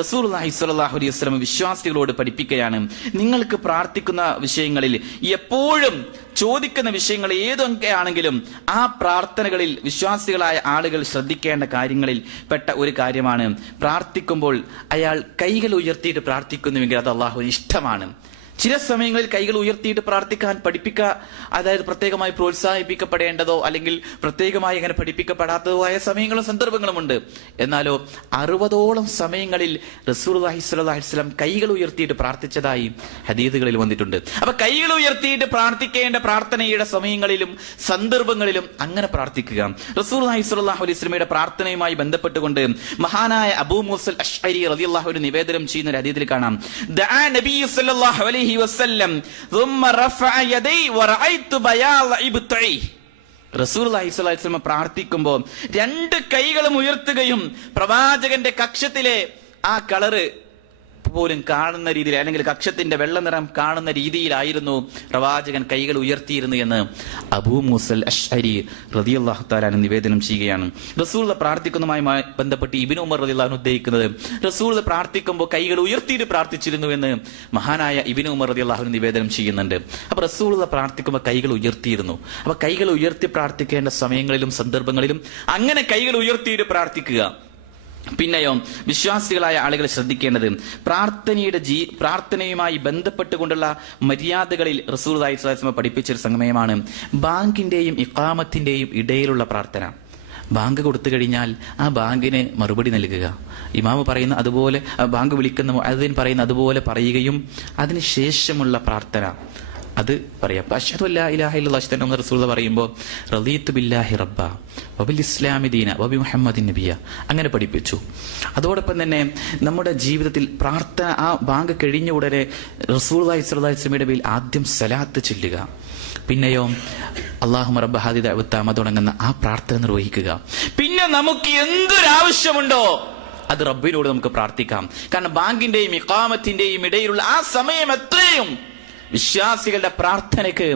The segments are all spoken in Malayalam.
റസൂലുള്ളാഹി സ്വല്ലല്ലാഹു അലൈഹി വസല്ലം വിശ്വാസികളോട് പഠിപ്പിക്കുകയാണ്, നിങ്ങൾക്ക് പ്രാർത്ഥിക്കുന്ന വിഷയങ്ങളിൽ എപ്പോഴും ചോദിക്കുന്ന വിഷയങ്ങൾ ഏതൊക്കെയാണെങ്കിലും ആ പ്രാർത്ഥനകളിൽ വിശ്വാസികളായ ആളുകൾ ശ്രദ്ധിക്കേണ്ട കാര്യങ്ങളിൽ പെട്ട ഒരു കാര്യമാണ്, പ്രാർത്ഥിക്കുമ്പോൾ അയാൾ കൈകൾ ഉയർത്തിയിട്ട് പ്രാർത്ഥിക്കുന്നുവെങ്കിൽ അത് അള്ളാഹുവിന് ഇഷ്ടമാണ്. ചില സമയങ്ങളിൽ കൈകൾ ഉയർത്തിയിട്ട് പ്രാർത്ഥിക്കാൻ പഠിപ്പിക്കുക, അതായത് പ്രത്യേകമായി പ്രോത്സാഹിപ്പിക്കപ്പെടേണ്ടതോ അല്ലെങ്കിൽ പ്രത്യേകമായി അങ്ങനെ പഠിപ്പിക്കപ്പെടാത്തതോ ആയ സമയങ്ങളും സന്ദർഭങ്ങളുമുണ്ട്. എന്നാലോ 60ഓളം സമയങ്ങളിൽ റസൂലുള്ളാഹി സ്വല്ലല്ലാഹു അലൈഹി വസല്ലം കൈകൾ ഉയർത്തിയിട്ട് പ്രാർത്ഥിച്ചതായി ഹദീസുകളിൽ വന്നിട്ടുണ്ട്. അപ്പൊ കൈകൾ ഉയർത്തിയിട്ട് പ്രാർത്ഥിക്കേണ്ട പ്രാർത്ഥനയുടെ സമയങ്ങളിലും സന്ദർഭങ്ങളിലും അങ്ങനെ പ്രാർത്ഥിക്കുക. റസൂലുള്ളാഹി സ്വല്ലല്ലാഹു അലൈഹി വസല്ലമയുടെ പ്രാർത്ഥനയുമായി ബന്ധപ്പെട്ടുകൊണ്ട് മഹാനായ അബൂ മൂസൽ അശ്അരി റളിയല്ലാഹു അൻഹു നിവേദനം ചെയ്യുന്ന ഒരു ഹദീസിൽ കാണാം, ദഅ നബി സ്വല്ലല്ലാഹു അലൈഹി വസല്ലം ثم رفع يديه ورأيت بياض ابطيه. റസൂലുള്ളാഹി സ്വല്ലല്ലാഹു അലൈഹി വസല്ലം പ്രാർത്ഥിക്കുമ്പോൾ രണ്ട് കൈകളും ഉയർത്തുകയും പ്രവാചകന്റെ കക്ഷത്തിലെ ആ കളറ് പോലും കാണുന്ന രീതിയിൽ, അല്ലെങ്കിൽ കക്ഷത്തിന്റെ വെള്ള നിറം കാണുന്ന രീതിയിലായിരുന്നു പ്രവാചകൻ കൈകൾ ഉയർത്തിയിരുന്നു എന്ന് അബൂ മൂസൽ അശ്അരി റളിയല്ലാഹു തആല നിവേദനം ചെയ്യുകയാണ്. റസൂൽ പ്രാർത്ഥിക്കുന്നതുമായി ബന്ധപ്പെട്ട് ഇബ്നു ഉമർ റളിയല്ലാഹു അൻഹു ഉദ്ധരിക്കുന്നത്, റസൂൽ പ്രാർത്ഥിക്കുമ്പോൾ കൈകൾ ഉയർത്തിയിട്ട് പ്രാർത്ഥിച്ചിരുന്നു എന്ന് മഹാനായ ഇബ്നു ഉമർ റളിയല്ലാഹു അൻഹു നിവേദനം ചെയ്യുന്നുണ്ട്. അപ്പൊ റസൂൽ പ്രാർത്ഥിക്കുമ്പോൾ കൈകൾ ഉയർത്തിയിരുന്നു. അപ്പൊ കൈകൾ ഉയർത്തി പ്രാർത്ഥിക്കേണ്ട സമയങ്ങളിലും സന്ദർഭങ്ങളിലും അങ്ങനെ കൈകൾ ഉയർത്തിയിട്ട് പ്രാർത്ഥിക്കുക. പിന്നെയോ വിശ്വാസികളായ ആളുകൾ ശ്രദ്ധിക്കേണ്ടത്, പ്രാർത്ഥനയുമായി ബന്ധപ്പെട്ടുകൊണ്ടുള്ള മര്യാദകളിൽ റസൂലുള്ളാഹി സ്വല്ലല്ലാഹു അലൈഹി വസല്ലം പഠിപ്പിച്ചൊരു സമയമാണ് ബാങ്കിന്റെയും ഇഖാമത്തിന്റെയും ഇടയിലുള്ള പ്രാർത്ഥന. ബാങ്ക് കൊടുത്തു കഴിഞ്ഞാൽ ആ ബാങ്കിന് മറുപടി നൽകുക, ഇമാമ് പറയുന്ന അതുപോലെ, ബാങ്ക് വിളിക്കുന്ന മുഅദ്ദിൻ പറയുന്ന അതുപോലെ പറയുകയും അതിനുശേഷമുള്ള പ്രാർത്ഥന അത് പറയാം. അശ്ഹദു അല്ലാ ഇലാഹ ഇല്ലല്ലാഹ് അഷ്ഹദു റസൂലുള്ളാഹി പറയുമ്പോൾ റളീതു ബില്ലാഹി റബ്ബ വബിൽ ഇസ്ലാമി ദീന വബി മുഹമ്മദിൻ നബിയ അങ്ങനെ പഠിപ്പിച്ചു. അതോടൊപ്പം തന്നെ നമ്മുടെ ജീവിതത്തിൽ പ്രാർത്ഥന, ആ ബാങ്ക് കഴിഞ്ഞ ഉടനെ റസൂലുള്ളാഹി സ്വല്ലല്ലാഹു അലൈഹി വസല്ലമയുടെ പേരിൽ ആദ്യം സലാത്ത് ചൊല്ലുക. പിന്നെയോ അല്ലാഹുമ്മ റബ്ബ ഹാദിഹി ദഅവത തമ്മ തുടങ്ങുന്ന ആ പ്രാർത്ഥന നിർവഹിക്കുക. പിന്നെ നമുക്ക് എന്തൊരാവശ്യമുണ്ടോ അത് റബ്ബിനോട് നമുക്ക് പ്രാർത്ഥിക്കാം. കാരണം ബാങ്കിന്റെയും ഇഖാമത്തിന്റെയും ഇടയിലുള്ള ആ സമയം എത്രയും വിശ്വാസികളുടെ പ്രാർത്ഥനയ്ക്ക്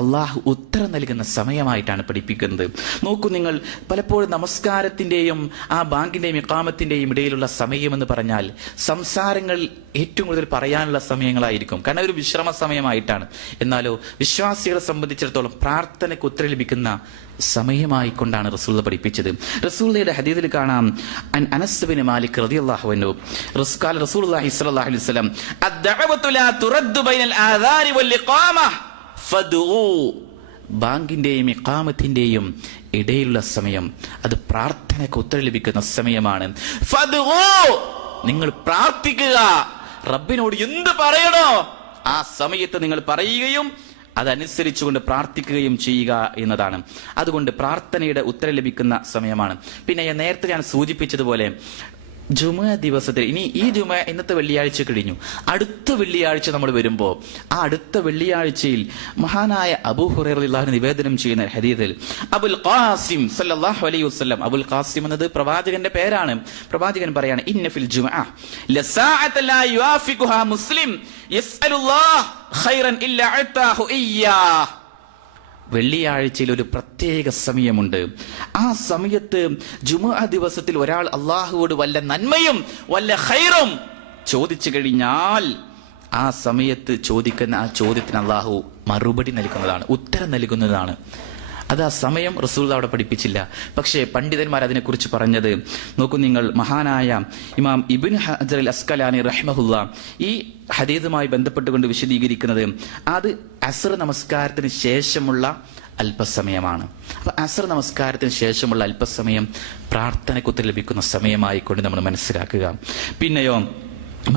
അള്ളാഹു ഉത്തരം നൽകുന്ന സമയമായിട്ടാണ് പഠിപ്പിക്കുന്നത്. നോക്കൂ നിങ്ങൾ, പലപ്പോഴും നമസ്കാരത്തിന്റെയും ആ ബാങ്കിന്റെയും ഇഖാമത്തിന്റെയും ഇടയിലുള്ള സമയമെന്ന് പറഞ്ഞാൽ സംസാരങ്ങൾ ഏറ്റവും കൂടുതൽ പറയാനുള്ള സമയങ്ങളായിരിക്കും, കാരണം ഒരു വിശ്രമ സമയമായിട്ടാണ്. എന്നാലോ വിശ്വാസികളെ സംബന്ധിച്ചിടത്തോളം പ്രാർത്ഥനയ്ക്ക് ഉത്തരം ലഭിക്കുന്ന സമയമായിക്കൊണ്ടാണ് റസൂൽ പഠിപ്പിച്ചത്. റസൂലുള്ളാഹിയുടെ ഹദീസിൽ കാണാം, അനസ് ബിൻ മാലിക് റളിയല്ലാഹു അൻഹു ഖാല റസൂലുള്ളാഹി സ്വല്ലല്ലാഹു അലൈഹി വസല്ലം അദ്ദഅവതു ലാ തുറദ്ദു ബൈനൽ ആദാനി വൽ ഇഖാമ ഫദ്ഉ. ബാങ്കിന്റെയും ഇഖാമത്തിന്റെയും ഇടയിലുള്ള സമയം അത് പ്രാർത്ഥനയ്ക്ക് ഉത്തരം ലഭിക്കുന്ന സമയമാണ്. ഫദ്ഉ, നിങ്ങൾ പ്രാർത്ഥിക്കുക. റബ്ബിനോട് എന്ത് പറയണോ ആ സമയത്ത് നിങ്ങൾ പറയുകയും അതനുസരിച്ചുകൊണ്ട് പ്രാർത്ഥിക്കുകയും ചെയ്യുക എന്നതാണ്. അതുകൊണ്ട് പ്രാർത്ഥനയുടെ ഉത്തരം ലഭിക്കുന്ന സമയമാണ്. പിന്നെ നേരത്തെ ഞാൻ സൂചിപ്പിച്ചതുപോലെ ജുമുഅ ദിവസത്തിൽ, ഇനി ഈ ജുമുഅ ഇന്നത്തെ വെള്ളിയാഴ്ച കഴിഞ്ഞു, അടുത്ത വെള്ളിയാഴ്ച നമ്മൾ വരുമ്പോൾ ആ അടുത്ത വെള്ളിയാഴ്ചയിൽ മഹാനായ അബൂ ഹുറൈറ റളിയല്ലാഹു അൻഹു നിവേദനം ചെയ്യുന്ന ഹദീസിൽ അബുൽ ഖാസിം സല്ലല്ലാഹു അലൈഹി വസല്ലം, അബുൽ ഖാസിം എന്നത് പ്രവാചകന്റെ പേരാണ്. പ്രവാചകൻ പറയാണ്, ഇന്ന ഫിൽ ജുമുഅ ലസാഅത ലാ യുവാഫിഖുഹാ മുസ്ലിം യസ്അലുല്ലാഹ് ഖൈറൻ ഇല്ലാ അതാഹു ഇയ്യാ. വെള്ളിയാഴ്ചയിൽ ഒരു പ്രത്യേക സമയമുണ്ട്. ആ സമയത്ത് ജുമുഅ ദിവസത്തിൽ ഒരാൾ അള്ളാഹുവോട് വല്ല നന്മയും വല്ല ഖൈറും ചോദിച്ചു കഴിഞ്ഞാൽ ആ സമയത്ത് ചോദിക്കുന്ന ആ ചോദ്യത്തിന് അള്ളാഹു മറുപടി നൽകുന്നതാണ്, ഉത്തരം നൽകുന്നതാണ്. അത് ആ സമയം റസൂൽ അവിടെ പഠിപ്പിച്ചില്ല. പക്ഷേ പണ്ഡിതന്മാർ അതിനെക്കുറിച്ച് പറഞ്ഞത് നോക്കൂ നിങ്ങൾ, മഹാനായ ഇമാം ഇബ്നു ഹജർ അൽ അസ്കലാനി റഹ്മഹുല്ലാ ഈ ഹദീസുമായി ബന്ധപ്പെട്ടുകൊണ്ട് വിശദീകരിക്കുന്നത് അത് അസ്ർ നമസ്കാരത്തിന് ശേഷമുള്ള അല്പസമയമാണ്. അപ്പൊ അസ്ർ നമസ്കാരത്തിന് ശേഷമുള്ള അല്പസമയം പ്രാർത്ഥനയ്ക്ക് ഉത്തരം ലഭിക്കുന്ന സമയമായിക്കൊണ്ട് നമ്മൾ മനസ്സിലാക്കുക. പിന്നെയോ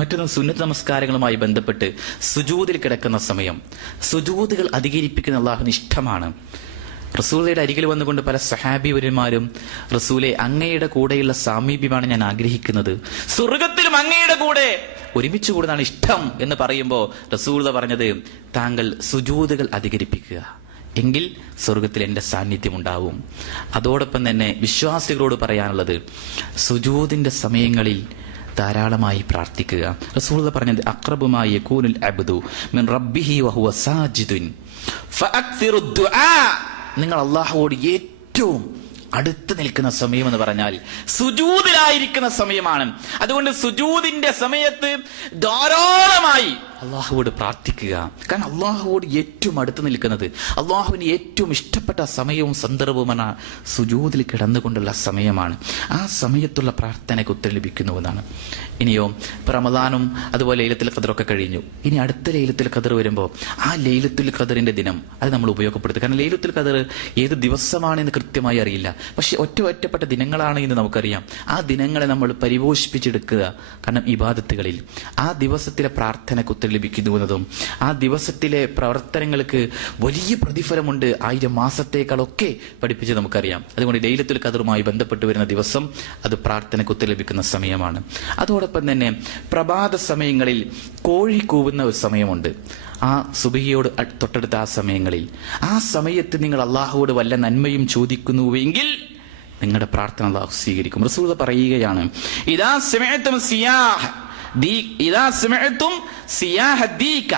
മറ്റൊരു സുന്നത്ത് നമസ്കാരങ്ങളുമായി ബന്ധപ്പെട്ട് സുജൂദിൽ കിടക്കുന്ന സമയം, സുജൂദുകൾ അധികരിപ്പിക്കുന്ന അല്ലാഹുവിന് ഇഷ്ടമാണ്. റസൂലയുടെ അരികിൽ വന്നുകൊണ്ട് പല സഹാബിവര്യന്മാരും, റസൂലെ അങ്ങയുടെ കൂടെയുള്ള സാമീപ്യമാണ് ഞാൻ ആഗ്രഹിക്കുന്നത്, സ്വർഗത്തിലും അങ്ങയുടെ കൂടെ ഒരുമിച്ച് കൂടുന്നതാണ് ഇഷ്ടം എന്ന് പറയുമ്പോൾ റസൂൽ പറഞ്ഞത്, താങ്കൾ സുജൂദുകൾ അധികരിപ്പിക്കുക, എങ്കിൽ സ്വർഗത്തിൽ എന്റെ സാന്നിധ്യം ഉണ്ടാവും. അതോടൊപ്പം തന്നെ വിശ്വാസികളോട് പറയാനുള്ളത്, സുജൂദിന്റെ സമയങ്ങളിൽ ധാരാളമായി പ്രാർത്ഥിക്കുക. റസൂൽ പറഞ്ഞത്, അഖ്റബു മാ യകൂനുൽ അബ്ദു മിൻ റബ്ബിഹി വഹുവ സാജിദുൻ ഫഅക്സിറു ദുആ. നിങ്ങൾ അല്ലാഹുവോട് ഏറ്റവും അടുത്ത് നിൽക്കുന്ന സമയം എന്ന് പറഞ്ഞാൽ സുജൂദിലായിരിക്കുന്ന സമയമാണ്. അതുകൊണ്ട് സുജൂദിന്റെ സമയത്ത് ധാരാളമായി അള്ളാഹുവോട് പ്രാർത്ഥിക്കുക. കാരണം അള്ളാഹുവോട് ഏറ്റവും അടുത്ത് നിൽക്കുന്നത്, അള്ളാഹുവിന് ഏറ്റവും ഇഷ്ടപ്പെട്ട സമയവും സന്ദർഭവുമാണ് സുജൂദിൽ കിടന്നുകൊണ്ടുള്ള സമയമാണ്. ആ സമയത്തുള്ള പ്രാർത്ഥനയ്ക്ക് ഉത്തരം ലഭിക്കുന്നുവെന്നാണ്. ഇനിയോ റമദാനും അതുപോലെ ലൈലത്തുൽ ഖദറൊക്കെ കഴിഞ്ഞു. ഇനി അടുത്ത ലൈലത്തുൽ ഖദർ വരുമ്പോൾ ആ ലൈലത്തുൽ ഖദറിന്റെ ദിനം അത് നമ്മൾ ഉപയോഗപ്പെടുത്തുക. കാരണം ലൈലത്തുൽ ഖദർ ഏത് ദിവസമാണെന്ന് കൃത്യമായി അറിയില്ല, പക്ഷെ ഒറ്റപ്പെട്ട ദിനങ്ങളാണ് എന്ന് നമുക്കറിയാം. ആ ദിനങ്ങളെ നമ്മൾ പരിപോഷിപ്പിച്ചെടുക്കുക. കാരണം ഇബാദത്തുകളിൽ ആ ദിവസത്തിലെ പ്രാർത്ഥനയ്ക്ക് ഉത്തരം ലഭിക്കുന്നുവെന്നതും ആ ദിവസത്തിലെ പ്രവർത്തനങ്ങൾക്ക് വലിയ പ്രതിഫലമുണ്ട് 1000 മാസത്തേക്കാളൊക്കെ പഠിപ്പിച്ച് നമുക്കറിയാം. അതുകൊണ്ട് ലൈലത്തുൽ ഖദറുമായി ബന്ധപ്പെട്ട് വരുന്ന ദിവസം അത് പ്രാർത്ഥനയ്ക്ക് ഉത്തരം ലഭിക്കുന്ന സമയമാണ്. അതോടൊപ്പം തന്നെ പ്രഭാത സമയങ്ങളിൽ കോഴി കൂവുന്ന ഒരു സമയമുണ്ട്. ആ സുബഹിയോട് തൊട്ടടുത്ത ആ സമയങ്ങളിൽ, ആ സമയത്ത് നിങ്ങൾ അള്ളാഹുവോട് വല്ല നന്മയും ചോദിക്കുന്നുവെങ്കിൽ നിങ്ങളുടെ പ്രാർത്ഥന അള്ളാഹു സ്വീകരിക്കും. റസൂൽ പറയുകയാണ്, ഇദാ സമിഅ്തും സിയാഹ ദീക